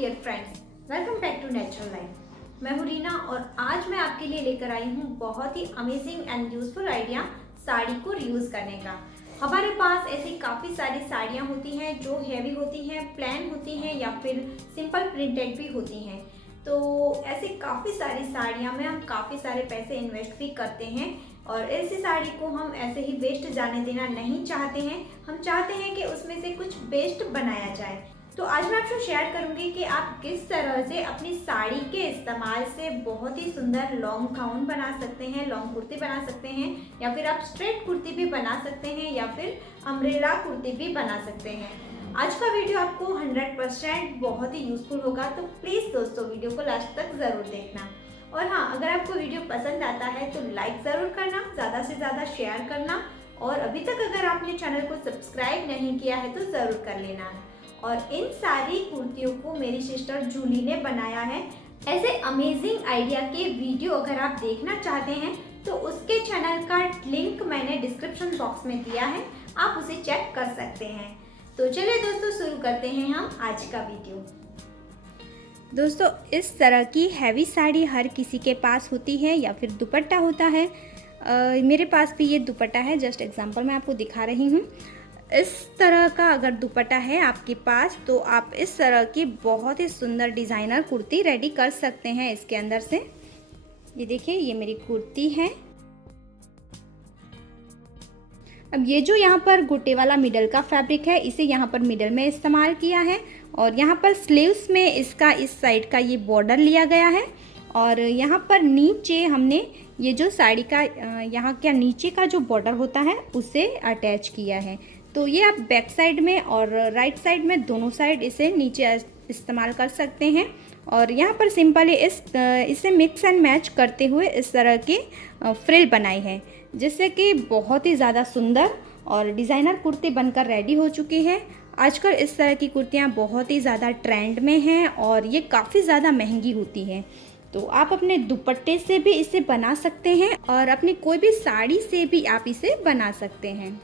Dear friends, welcome back to natural life. मैं हूं रीना और आज मैं आपके लिए लेकर आई हूं बहुत ही amazing and useful idea sari को रीयूज करने का। हमारे पास ऐसी काफ़ी सारी साड़ियां होती हैं जो हैवी होती हैं, प्लेन होती हैं या फिर सिंपल प्रिंटेड भी होती हैं। तो ऐसी काफ़ी सारी साड़ियां में हम काफ़ी सारे पैसे इन्वेस्ट भी करते हैं और ऐसी साड़ी को हम ऐसे ही वेस्ट जाने देना नहीं चाहते हैं। हम चाहते हैं कि उसमें से कुछ बेस्ट बनाया जाए। तो आज मैं आपसे शेयर करूंगी कि आप किस तरह से अपनी साड़ी के इस्तेमाल से बहुत ही सुंदर लॉन्ग गाउन बना सकते हैं, लॉन्ग कुर्ती बना सकते हैं, या फिर आप स्ट्रेट कुर्ती भी बना सकते हैं या फिर अम्ब्रेला कुर्ती भी बना सकते हैं। आज का वीडियो आपको 100% बहुत ही यूजफुल होगा, तो प्लीज़ दोस्तों वीडियो को लास्ट तक ज़रूर देखना। और हाँ, अगर आपको वीडियो पसंद आता है तो लाइक ज़रूर करना, ज़्यादा से ज़्यादा शेयर करना, और अभी तक अगर आपने चैनल को सब्सक्राइब नहीं किया है तो ज़रूर कर लेना। और इन सारी कुर्तियों को मेरी सिस्टर जूली ने बनाया है। ऐसे अमेजिंग आइडिया के वीडियो अगर आप देखना चाहते हैं तो उसके चैनल का लिंक मैंने डिस्क्रिप्शन बॉक्स में दिया है, आप उसे चेक कर सकते हैं। तो चलिए दोस्तों, शुरू करते हैं हम आज का वीडियो। दोस्तों, इस तरह की हैवी साड़ी हर किसी के पास होती है या फिर दुपट्टा होता है। मेरे पास भी ये दुपट्टा है, जस्ट एग्जांपल मैं आपको दिखा रही हूँ। इस तरह का अगर दुपट्टा है आपके पास तो आप इस तरह की बहुत ही सुंदर डिज़ाइनर कुर्ती रेडी कर सकते हैं इसके अंदर से। ये देखिए, ये मेरी कुर्ती है। अब ये जो यहाँ पर गोटे वाला मिडल का फैब्रिक है, इसे यहाँ पर मिडल में इस्तेमाल किया है और यहाँ पर स्लीव्स में इसका इस साइड का ये बॉर्डर लिया गया है। और यहाँ पर नीचे हमने ये जो साड़ी का यहाँ क्या नीचे का जो बॉर्डर होता है उसे अटैच किया है। तो ये आप बैक साइड में और राइट साइड में दोनों साइड इसे नीचे इस्तेमाल कर सकते हैं। और यहाँ पर सिंपली इसे मिक्स एंड मैच करते हुए इस तरह की फ्रिल बनाई है, जिससे कि बहुत ही ज़्यादा सुंदर और डिज़ाइनर कुर्ती बनकर रेडी हो चुकी है। आजकल इस तरह की कुर्तियाँ बहुत ही ज़्यादा ट्रेंड में हैं और ये काफ़ी ज़्यादा महंगी होती हैं। तो आप अपने दुपट्टे से भी इसे बना सकते हैं और अपनी कोई भी साड़ी से भी आप इसे बना सकते हैं।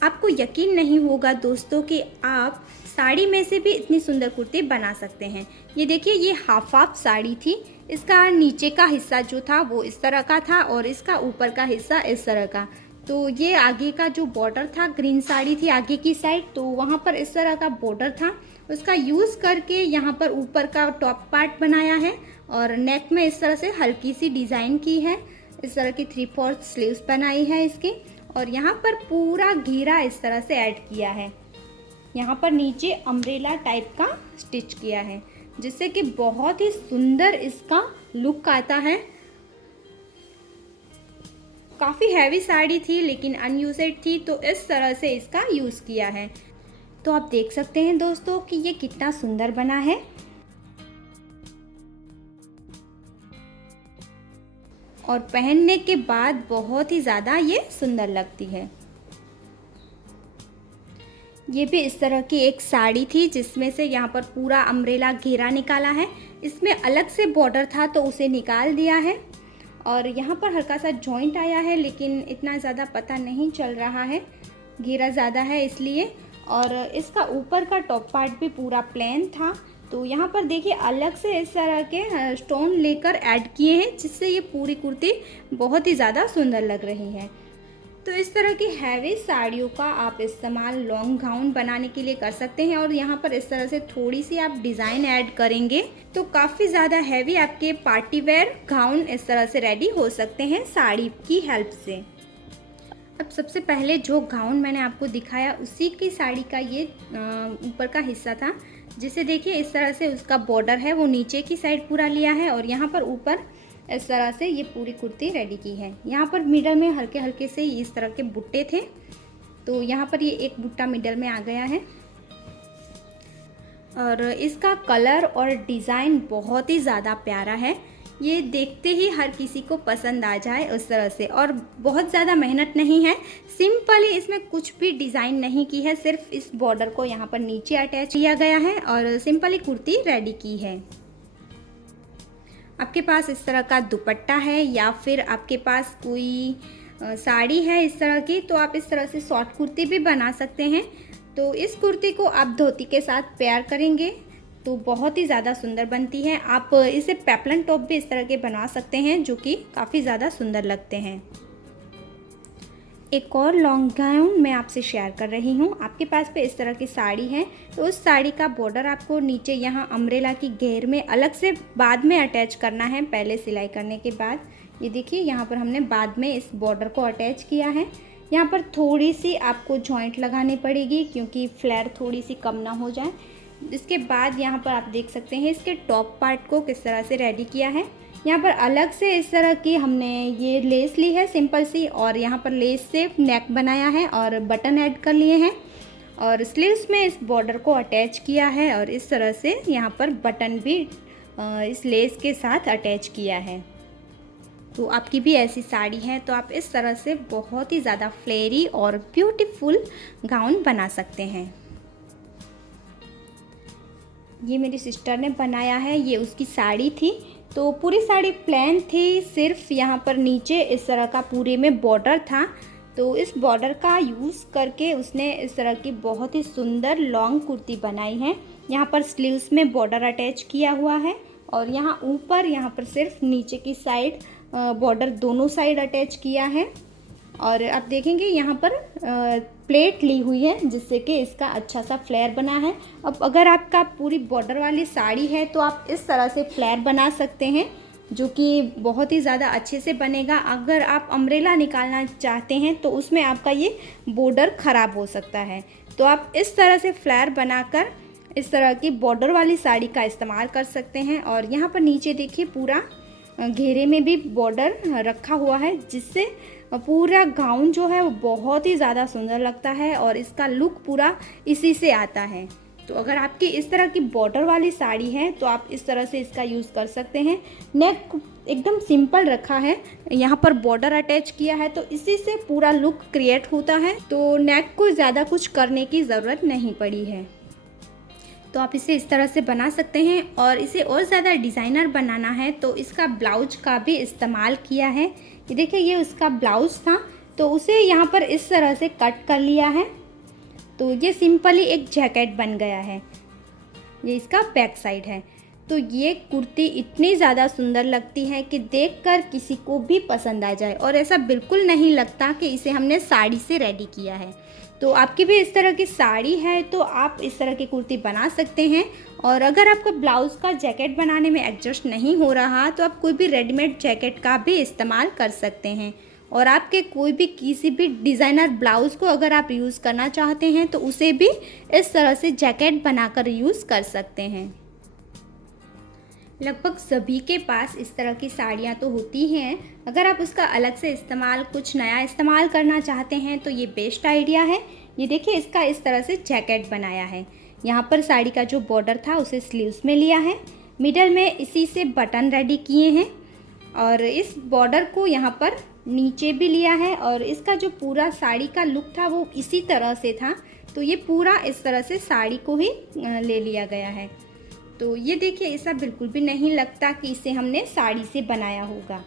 आपको यकीन नहीं होगा दोस्तों कि आप साड़ी में से भी इतनी सुंदर कुर्ती बना सकते हैं। ये देखिए, ये हाफ साड़ी थी। इसका नीचे का हिस्सा जो था वो इस तरह का था और इसका ऊपर का हिस्सा इस तरह का। तो ये आगे का जो बॉर्डर था, ग्रीन साड़ी थी आगे की साइड, तो वहाँ पर इस तरह का बॉर्डर था। उसका यूज़ करके यहाँ पर ऊपर का टॉप पार्ट बनाया है और नेक में इस तरह से हल्की सी डिज़ाइन की है। इस तरह की 3/4 स्लीव्स बनाई है इसकी, और यहाँ पर पूरा घेरा इस तरह से ऐड किया है। यहाँ पर नीचे अम्ब्रेला टाइप का स्टिच किया है, जिससे कि बहुत ही सुंदर इसका लुक आता है। काफ़ी हैवी साड़ी थी लेकिन अनयूज्ड थी, तो इस तरह से इसका यूज़ किया है। तो आप देख सकते हैं दोस्तों कि ये कितना सुंदर बना है। और पहनने के बाद बहुत ही ज़्यादा ये सुंदर लगती है। ये भी इस तरह की एक साड़ी थी जिसमें से यहाँ पर पूरा अम्ब्रेला घेरा निकाला है। इसमें अलग से बॉर्डर था तो उसे निकाल दिया है और यहाँ पर हल्का सा जॉइंट आया है, लेकिन इतना ज़्यादा पता नहीं चल रहा है, घेरा ज़्यादा है इसलिए। और इसका ऊपर का टॉप पार्ट भी पूरा प्लेन था। तो यहाँ पर देखिए, अलग से इस तरह के स्टोन लेकर ऐड किए हैं, जिससे ये पूरी कुर्ती बहुत ही ज़्यादा सुंदर लग रही है। तो इस तरह की हैवी साड़ियों का आप इस्तेमाल लॉन्ग गाउन बनाने के लिए कर सकते हैं। और यहाँ पर इस तरह से थोड़ी सी आप डिज़ाइन ऐड करेंगे तो काफ़ी ज़्यादा हैवी आपके पार्टी वेयर गाउन इस तरह से रेडी हो सकते हैं साड़ी की हेल्प से। अब सबसे पहले जो गाउन मैंने आपको दिखाया उसी की साड़ी का ये ऊपर का हिस्सा था, जिसे देखिए इस तरह से उसका बॉर्डर है वो नीचे की साइड पूरा लिया है और यहाँ पर ऊपर इस तरह से ये पूरी कुर्ती रेडी की है। यहाँ पर मिडल में हल्के हल्के से इस तरह के बुट्टे थे, तो यहाँ पर ये एक बुट्टा मिडल में आ गया है। और इसका कलर और डिज़ाइन बहुत ही ज़्यादा प्यारा है। ये देखते ही हर किसी को पसंद आ जाए उस तरह से। और बहुत ज़्यादा मेहनत नहीं है, सिंपली इसमें कुछ भी डिज़ाइन नहीं की है, सिर्फ इस बॉर्डर को यहाँ पर नीचे अटैच किया गया है और सिंपली कुर्ती रेडी की है। आपके पास इस तरह का दुपट्टा है या फिर आपके पास कोई साड़ी है इस तरह की, तो आप इस तरह से शॉर्ट कुर्ती भी बना सकते हैं। तो इस कुर्ती को आप धोती के साथ पेयर करेंगे तो बहुत ही ज़्यादा सुंदर बनती है। आप इसे पेपलन टॉप भी इस तरह के बना सकते हैं जो कि काफ़ी ज़्यादा सुंदर लगते हैं। एक और लॉन्ग गाउन मैं आपसे शेयर कर रही हूँ। आपके पास पे इस तरह की साड़ी है तो उस साड़ी का बॉर्डर आपको नीचे यहाँ अम्ब्रेला की घेर में अलग से बाद में अटैच करना है, पहले सिलाई करने के बाद। ये देखिए यहाँ पर हमने बाद में इस बॉर्डर को अटैच किया है। यहाँ पर थोड़ी सी आपको जॉइंट लगानी पड़ेगी क्योंकि फ्लेयर थोड़ी सी कम ना हो जाए। इसके बाद यहाँ पर आप देख सकते हैं इसके टॉप पार्ट को किस तरह से रेडी किया है। यहाँ पर अलग से इस तरह की हमने ये लेस ली है सिंपल सी, और यहाँ पर लेस से नेक बनाया है और बटन ऐड कर लिए हैं और स्लीव्स में इस बॉर्डर को अटैच किया है और इस तरह से यहाँ पर बटन भी इस लेस के साथ अटैच किया है। तो आपकी भी ऐसी साड़ी है तो आप इस तरह से बहुत ही ज़्यादा फ्लेयरी और ब्यूटीफुल गाउन बना सकते हैं। ये मेरी सिस्टर ने बनाया है, ये उसकी साड़ी थी। तो पूरी साड़ी प्लेन थी, सिर्फ यहाँ पर नीचे इस तरह का पूरे में बॉर्डर था। तो इस बॉर्डर का यूज़ करके उसने इस तरह की बहुत ही सुंदर लॉन्ग कुर्ती बनाई है। यहाँ पर स्लीव्स में बॉर्डर अटैच किया हुआ है और यहाँ ऊपर यहाँ पर सिर्फ नीचे की साइड बॉर्डर दोनों साइड अटैच किया है। और आप देखेंगे यहाँ पर प्लेट ली हुई है जिससे कि इसका अच्छा सा फ्लेयर बना है। अब अगर आपका पूरी बॉर्डर वाली साड़ी है तो आप इस तरह से फ्लेयर बना सकते हैं जो कि बहुत ही ज़्यादा अच्छे से बनेगा। अगर आप अम्ब्रेला निकालना चाहते हैं तो उसमें आपका ये बॉर्डर ख़राब हो सकता है। तो आप इस तरह से फ्लेयर बनाकर इस तरह की बॉर्डर वाली साड़ी का इस्तेमाल कर सकते हैं। और यहाँ पर नीचे देखिए पूरा घेरे में भी बॉर्डर रखा हुआ है जिससे पूरा गाउन जो है वो बहुत ही ज़्यादा सुंदर लगता है और इसका लुक पूरा इसी से आता है। तो अगर आपकी इस तरह की बॉर्डर वाली साड़ी है तो आप इस तरह से इसका यूज़ कर सकते हैं। नेक एकदम सिंपल रखा है, यहाँ पर बॉर्डर अटैच किया है तो इसी से पूरा लुक क्रिएट होता है। तो नेक को ज़्यादा कुछ करने की ज़रूरत नहीं पड़ी है। तो आप इसे इस तरह से बना सकते हैं। और इसे और ज़्यादा डिज़ाइनर बनाना है तो इसका ब्लाउज का भी इस्तेमाल किया है। ये देखिए ये उसका ब्लाउज था तो उसे यहाँ पर इस तरह से कट कर लिया है तो ये सिंपली एक जैकेट बन गया है। ये इसका बैक साइड है। तो ये कुर्ती इतनी ज़्यादा सुंदर लगती है कि देखकर किसी को भी पसंद आ जाए और ऐसा बिल्कुल नहीं लगता कि इसे हमने साड़ी से रेडी किया है। तो आपकी भी इस तरह की साड़ी है तो आप इस तरह की कुर्ती बना सकते हैं। और अगर आपका ब्लाउज़ का जैकेट बनाने में एडजस्ट नहीं हो रहा तो आप कोई भी रेडीमेड जैकेट का भी इस्तेमाल कर सकते हैं। और आपके कोई भी किसी भी डिज़ाइनर ब्लाउज़ को अगर आप यूज़ करना चाहते हैं तो उसे भी इस तरह से जैकेट बनाकर यूज़ कर सकते हैं। लगभग सभी के पास इस तरह की साड़ियाँ तो होती हैं। अगर आप उसका अलग से इस्तेमाल कुछ नया इस्तेमाल करना चाहते हैं तो ये बेस्ट आइडिया है। ये देखिए इसका इस तरह से जैकेट बनाया है। यहाँ पर साड़ी का जो बॉर्डर था उसे स्लीव्स में लिया है, मिडल में इसी से बटन रेडी किए हैं और इस बॉर्डर को यहाँ पर नीचे भी लिया है और इसका जो पूरा साड़ी का लुक था वो इसी तरह से था। तो ये पूरा इस तरह से साड़ी को ही ले लिया गया है। तो ये देखिए ऐसा बिल्कुल भी नहीं लगता कि इसे हमने साड़ी से बनाया होगा।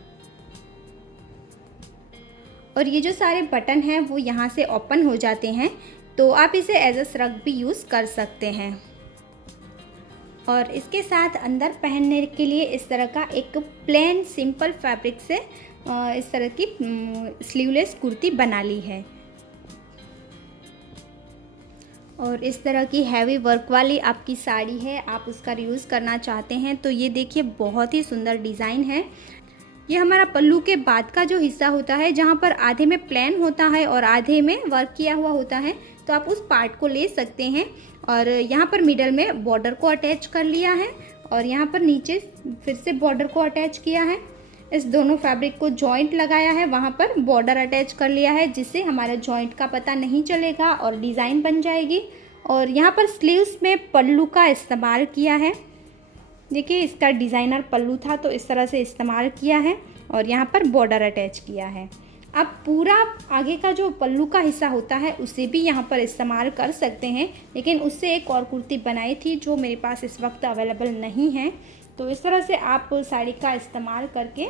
और ये जो सारे बटन हैं वो यहाँ से ओपन हो जाते हैं तो आप इसे एज अ श्रग भी यूज़ कर सकते हैं। और इसके साथ अंदर पहनने के लिए इस तरह का एक प्लेन सिंपल फैब्रिक से इस तरह की स्लीवलेस कुर्ती बना ली है। और इस तरह की हैवी वर्क वाली आपकी साड़ी है, आप उसका यूज़ करना चाहते हैं तो ये देखिए बहुत ही सुंदर डिज़ाइन है। ये हमारा पल्लू के बाद का जो हिस्सा होता है जहाँ पर आधे में प्लेन होता है और आधे में वर्क किया हुआ होता है तो आप उस पार्ट को ले सकते हैं। और यहाँ पर मिडल में बॉर्डर को अटैच कर लिया है और यहाँ पर नीचे फिर से बॉर्डर को अटैच किया है। इस दोनों फैब्रिक को जॉइंट लगाया है, वहाँ पर बॉर्डर अटैच कर लिया है जिससे हमारा जॉइंट का पता नहीं चलेगा और डिज़ाइन बन जाएगी। और यहाँ पर स्लीव्स में पल्लू का इस्तेमाल किया है। देखिए इसका डिज़ाइनर पल्लू था तो इस तरह से इस्तेमाल किया है और यहाँ पर बॉर्डर अटैच किया है। अब पूरा आगे का जो पल्लू का हिस्सा होता है उसे भी यहाँ पर इस्तेमाल कर सकते हैं, लेकिन उससे एक और कुर्ती बनाई थी जो मेरे पास इस वक्त अवेलेबल नहीं है। तो इस तरह से आप साड़ी का इस्तेमाल करके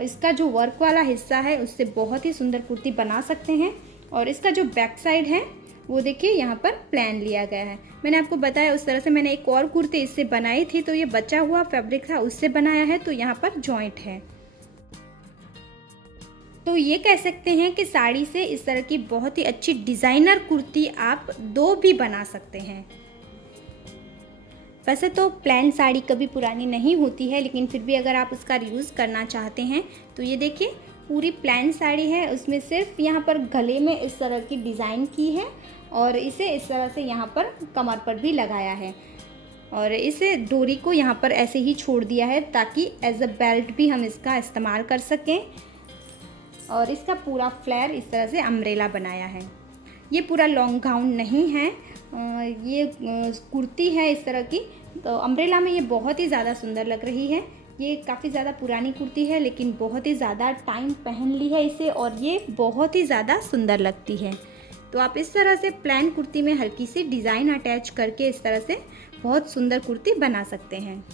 इसका जो वर्क वाला हिस्सा है उससे बहुत ही सुंदर कुर्ती बना सकते हैं। और इसका जो बैक साइड है वो देखिए यहाँ पर प्लेन लिया गया है। मैंने आपको बताया उस तरह से मैंने एक और कुर्ती इससे बनाई थी, तो ये बचा हुआ फैब्रिक था उससे बनाया है, तो यहाँ पर जॉइंट है। तो ये कह सकते हैं कि साड़ी से इस तरह की बहुत ही अच्छी डिज़ाइनर कुर्ती आप 2 भी बना सकते हैं। वैसे तो प्लेन साड़ी कभी पुरानी नहीं होती है, लेकिन फिर भी अगर आप उसका यूज़ करना चाहते हैं तो ये देखिए पूरी प्लेन साड़ी है, उसमें सिर्फ यहाँ पर गले में इस तरह की डिज़ाइन की है और इसे इस तरह से यहाँ पर कमर पर भी लगाया है और इसे डोरी को यहाँ पर ऐसे ही छोड़ दिया है ताकि एज अ बेल्ट भी हम इसका इस्तेमाल कर सकें। और इसका पूरा फ्लेयर इस तरह से अम्ब्रेला बनाया है। ये पूरा लॉन्ग गाउन नहीं है, ये कुर्ती है इस तरह की, तो अम्ब्रेला में ये बहुत ही ज़्यादा सुंदर लग रही है। ये काफ़ी ज़्यादा पुरानी कुर्ती है लेकिन बहुत ही ज़्यादा टाइम पहन ली है इसे और ये बहुत ही ज़्यादा सुंदर लगती है। तो आप इस तरह से प्लेन कुर्ती में हल्की सी डिज़ाइन अटैच करके इस तरह से बहुत सुंदर कुर्ती बना सकते हैं।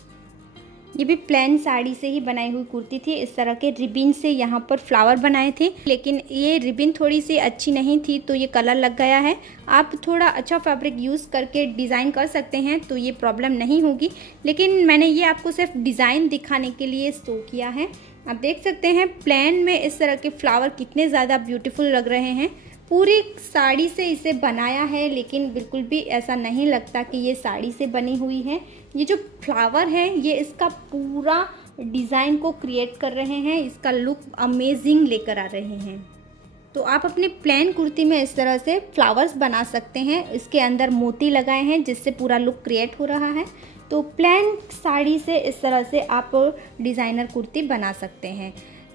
ये भी प्लेन साड़ी से ही बनाई हुई कुर्ती थी। इस तरह के रिबिन से यहाँ पर फ्लावर बनाए थे, लेकिन ये रिबिन थोड़ी सी अच्छी नहीं थी तो ये कलर लग गया है। आप थोड़ा अच्छा फैब्रिक यूज़ करके डिज़ाइन कर सकते हैं तो ये प्रॉब्लम नहीं होगी, लेकिन मैंने ये आपको सिर्फ डिज़ाइन दिखाने के लिए शो किया है। आप देख सकते हैं प्लेन में इस तरह के फ्लावर कितने ज़्यादा ब्यूटीफुल लग रहे हैं। पूरी साड़ी से इसे बनाया है लेकिन बिल्कुल भी ऐसा नहीं लगता कि ये साड़ी से बनी हुई है। ये जो फ्लावर हैं ये इसका पूरा डिज़ाइन को क्रिएट कर रहे हैं, इसका लुक अमेजिंग लेकर आ रहे हैं। तो आप अपने प्लेन कुर्ती में इस तरह से फ्लावर्स बना सकते हैं। इसके अंदर मोती लगाए हैं जिससे पूरा लुक क्रिएट हो रहा है। तो प्लेन साड़ी से इस तरह से आप डिज़ाइनर कुर्ती बना सकते हैं।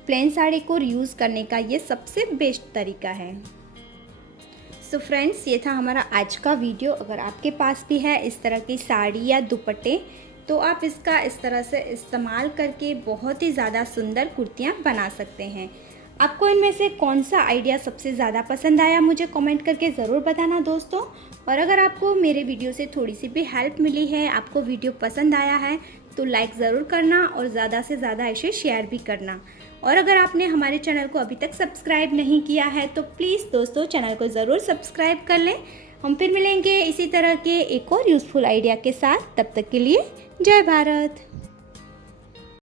प्लेन साड़ी को रीयूज़ करने का ये सबसे बेस्ट तरीका है। सो फ्रेंड्स, ये था हमारा आज का वीडियो। अगर आपके पास भी है इस तरह की साड़ी या दुपट्टे तो आप इसका इस तरह से इस्तेमाल करके बहुत ही ज़्यादा सुंदर कुर्तियाँ बना सकते हैं। आपको इनमें से कौन सा आइडिया सबसे ज़्यादा पसंद आया मुझे कमेंट करके ज़रूर बताना दोस्तों। और अगर आपको मेरे वीडियो से थोड़ी सी भी हेल्प मिली है, आपको वीडियो पसंद आया है तो लाइक ज़रूर करना और ज़्यादा से ज़्यादा इसे शेयर भी करना। और अगर आपने हमारे चैनल को अभी तक सब्सक्राइब नहीं किया है तो प्लीज़ दोस्तों चैनल को ज़रूर सब्सक्राइब कर लें। हम फिर मिलेंगे इसी तरह के एक और यूज़फुल आइडिया के साथ। तब तक के लिए जय भारत।